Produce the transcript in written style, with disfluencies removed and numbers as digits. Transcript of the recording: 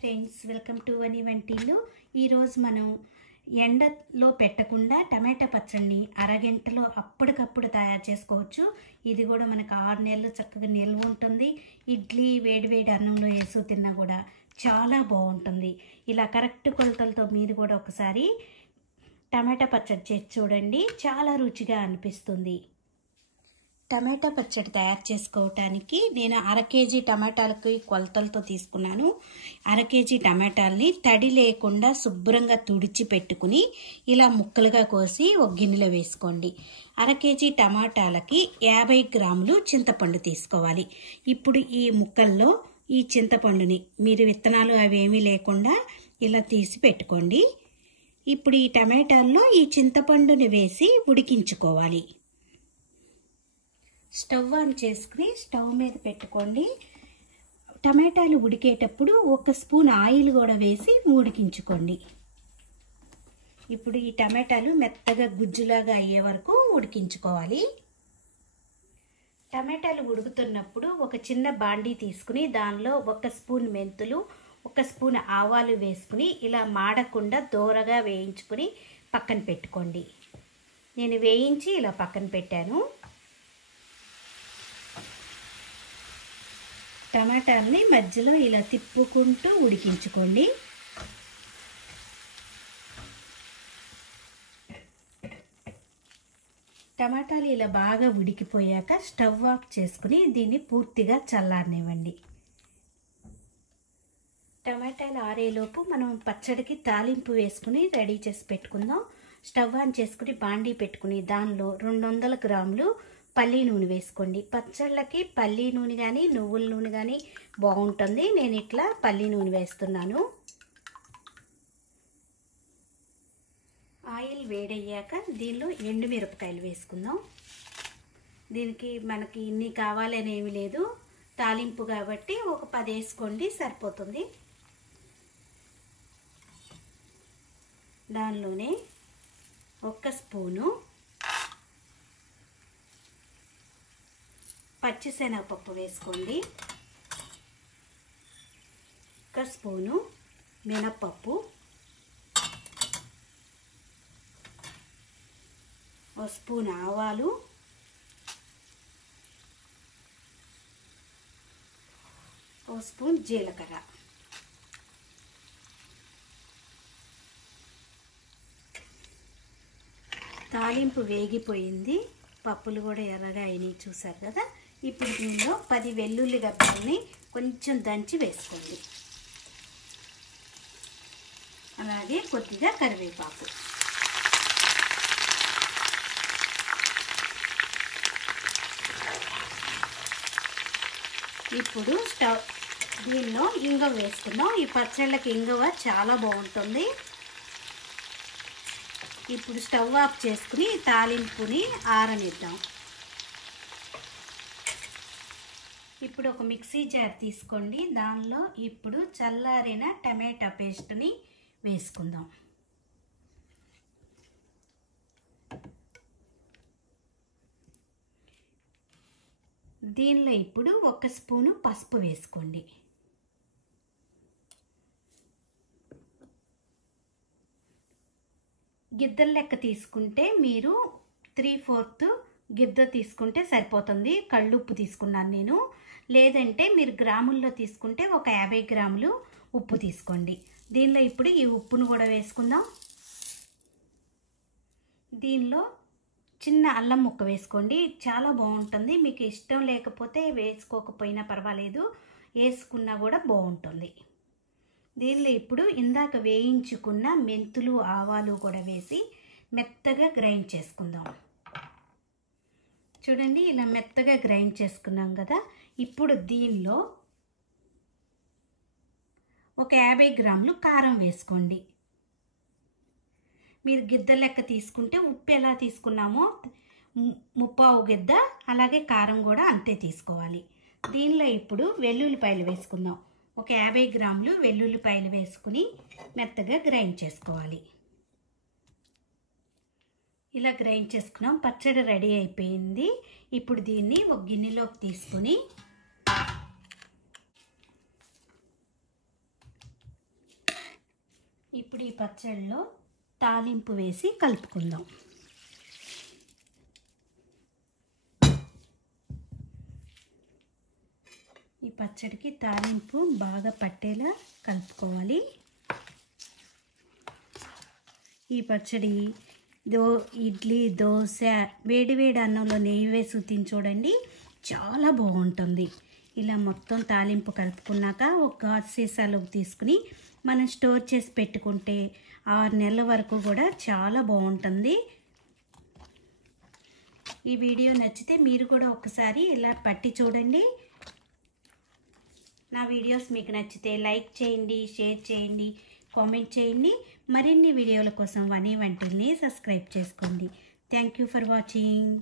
Friends, welcome to వని వంటిల్లు. ఈరోజు మనం ఎండలో పెట్టకుండా టమాటా పచ్చడిని అరగంటలో అప్పటికప్పుడు తయారు చేసుకోవచ్చు. ఇది కూడా మనకు 6 నెలలు చక్కగా నిల్వ ఉంటుంది. ఇడ్లీ వేడివేడి అన్నంలో వేసి తిన్నా కూడా చాలా బాగుంటుంది. ఇలా కరెక్ట్ కొలతలతో మీరు కూడా ఒకసారి టమాటా పచ్చడి చేసి చూడండి, చాలా రుచిగా అనిపిస్తుంది. టమాటా పచ్చడి తయారు చేసుకోవటానికి నేను 1/2 కేజీ టమాటాలకి కొలతలతో తీసుకున్నాను. 1/2 కేజీ టమాటాలని తడి లేకుండా శుభ్రంగా తుడిచి పెట్టుకుని ఇలా ముక్కలుగా కోసి ఒక గిన్నెలో వేసుకోండి. 1/2 కేజీ టమాటాలకి 50 గ్రాములు చింతపండు తీసుకోవాలి. ఇప్పుడు ఈ ముక్కల్లో ఈ చింతపండుని మీరు విత్తనాలు అవేమీ లేకుండా ఇలా తీసి పెట్టుకోండి. ఇప్పుడు ఈ టమాటాల్లో ఈ చింతపండుని వేసి ఉడికించుకోవాలి. స్టవ్ ఆన్ చేసుకుని స్టవ్ మీద పెట్టుకోండి. టమాటాలు ఉడికేటప్పుడు 1 స్పూన్ ఆయిల్ కూడా వేసి ఉడికించుకోండి. ఇప్పుడు ఈ టమాటాలు మెత్తగా గుజ్జులాగా అయ్యే వరకు ఉడికించుకోవాలి. టమాటాలు ఉడుకుతున్నప్పుడు ఒక చిన్న బాండీ తీసుకుని దానిలో 1 స్పూన్ మెంతులు, 1 స్పూన్ ఆవాలు వేసుకుని ఇలా మాడకుండా దోరగా వేయించుకుని పక్కన పెట్టుకోండి. నేను వేయించి ఇలా పక్కన పెట్టాను. టమాటాలని మధ్యలో ఇలా తిప్పుకుంటూ ఉడికించుకోండి. టమాటాలు ఇలా బాగా ఉడికిపోయాక స్టవ్ ఆఫ్ చేసుకుని దీన్ని పూర్తిగా చల్లారనివ్వండి. టమాటాలు ఆరేలోపు మనం పచ్చడికి తాలింపు వేసుకుని రెడీ చేసి పెట్టుకుందాం. స్టవ్ ఆన్ చేసుకుని బాండీ పెట్టుకుని దానిలో 200 గ్రాములు పల్లి నూనె వేసుకోండి. పచ్చళ్ళకి పల్లి నూనె కానీ నువ్వుల నూనె కానీ బాగుంటుంది. నేను ఇట్లా పల్లి నూనె వేస్తున్నాను. ఆయిల్ వేడయ్యాక దీనిలో ఎండుమిరపకాయలు వేసుకుందాం. దీనికి మనకి ఇన్ని కావాలని ఏమీ లేదు, తాలింపు కాబట్టి ఒక 10 వేసుకోండి సరిపోతుంది. దానిలోనే 1 స్పూను పచ్చిశనగపప్పు వేసుకోండి. 1 స్పూను మినప్పప్పు, 1 స్పూన్ ఆవాలు, 1 స్పూన్ జీలకర్ర. తాలింపు వేగిపోయింది, పప్పులు కూడా ఎర్రగా అయినాయి చూసారు కదా. ఇప్పుడు దీనిలో 10 వెల్లుల్లి గబ్బల్ని కొంచెం దంచి వేసుకోండి. అలాగే కొద్దిగా కరివేపాకు. ఇప్పుడు దీనిలో ఇంగువ వేసుకుందాం. ఈ పచ్చళ్ళకి ఇంగువ చాలా బాగుంటుంది. ఇప్పుడు స్టవ్ ఆఫ్ చేసుకుని తాలింపుని ఆరనిద్దాం. ఇప్పుడు ఒక మిక్సీ జార్ తీసుకోండి. దానిలో ఇప్పుడు చల్లారిన టమాటా పేస్ట్ని వేసుకుందాం. దీనిలో ఇప్పుడు 1 స్పూను పసుపు వేసుకోండి. గిద్దల లెక్క తీసుకుంటే మీరు 3/4 గిద్ద తీసుకుంటే సరిపోతుంది. కళ్ళుప్పు తీసుకున్నాను నేను. లేదంటే మీరు గ్రాముల్లో తీసుకుంటే ఒక 50 గ్రాములు ఉప్పు తీసుకోండి. దీనిలో ఇప్పుడు ఈ ఉప్పును కూడా వేసుకుందాం. దీనిలో చిన్న అల్లం ముక్క వేసుకోండి, చాలా బాగుంటుంది. మీకు ఇష్టం లేకపోతే వేసుకోకపోయినా పర్వాలేదు, వేసుకున్నా కూడా బాగుంటుంది. దీనిలో ఇప్పుడు ఇందాక వేయించుకున్న మెంతులు ఆవాలు కూడా వేసి మెత్తగా గ్రైండ్ చేసుకుందాం. చూడండి, ఇలా మెత్తగా గ్రైండ్ చేసుకున్నాం కదా. ఇప్పుడు దీనిలో ఒక 50 గ్రాములు కారం వేసుకోండి. మీరు గిద్ద లెక్క తీసుకుంటే ఉప్పు ఎలా తీసుకున్నామో 3/4 గిద్ద, అలాగే కారం కూడా అంతే తీసుకోవాలి. దీనిలో ఇప్పుడు వెల్లుల్లిపాయలు వేసుకుందాం. ఒక 50 గ్రాములు వెల్లుల్లిపాయలు వేసుకుని మెత్తగా గ్రైండ్ చేసుకోవాలి. ఇలా గ్రైండ్ చేసుకున్నాం. పచ్చడి రెడీ అయిపోయింది. ఇప్పుడు దీన్ని ఒక గిన్నెలోకి తీసుకుని పచ్చడిలో తాలింపు వేసి కలుపుకుందాం. ఈ పచ్చడికి తాలింపు బాగా పట్టేలా కలుపుకోవాలి. ఈ పచ్చడి ఇడ్లీ, దోశ, వేడివేడి అన్నంలో నెయ్యి వేసి తిని చూడండి, చాలా బాగుంటుంది. ఇలా మొత్తం తాలింపు కలుపుకున్నాక ఒక గాజు సీసాలోకి తీసుకుని మనం స్టోర్ చేసి పెట్టుకుంటే 6 నెలల వరకు కూడా చాలా బాగుంటుంది. ఈ వీడియో నచ్చితే మీరు కూడా ఒకసారి ఇలా పట్టి చూడండి. నా వీడియోస్ మీకు నచ్చితే లైక్ చేయండి, షేర్ చేయండి, కామెంట్ చేయండి. మరిన్ని వీడియోల కోసం వని వంటిల్ని సబ్స్క్రైబ్ చేసుకోండి. Thank you for watching.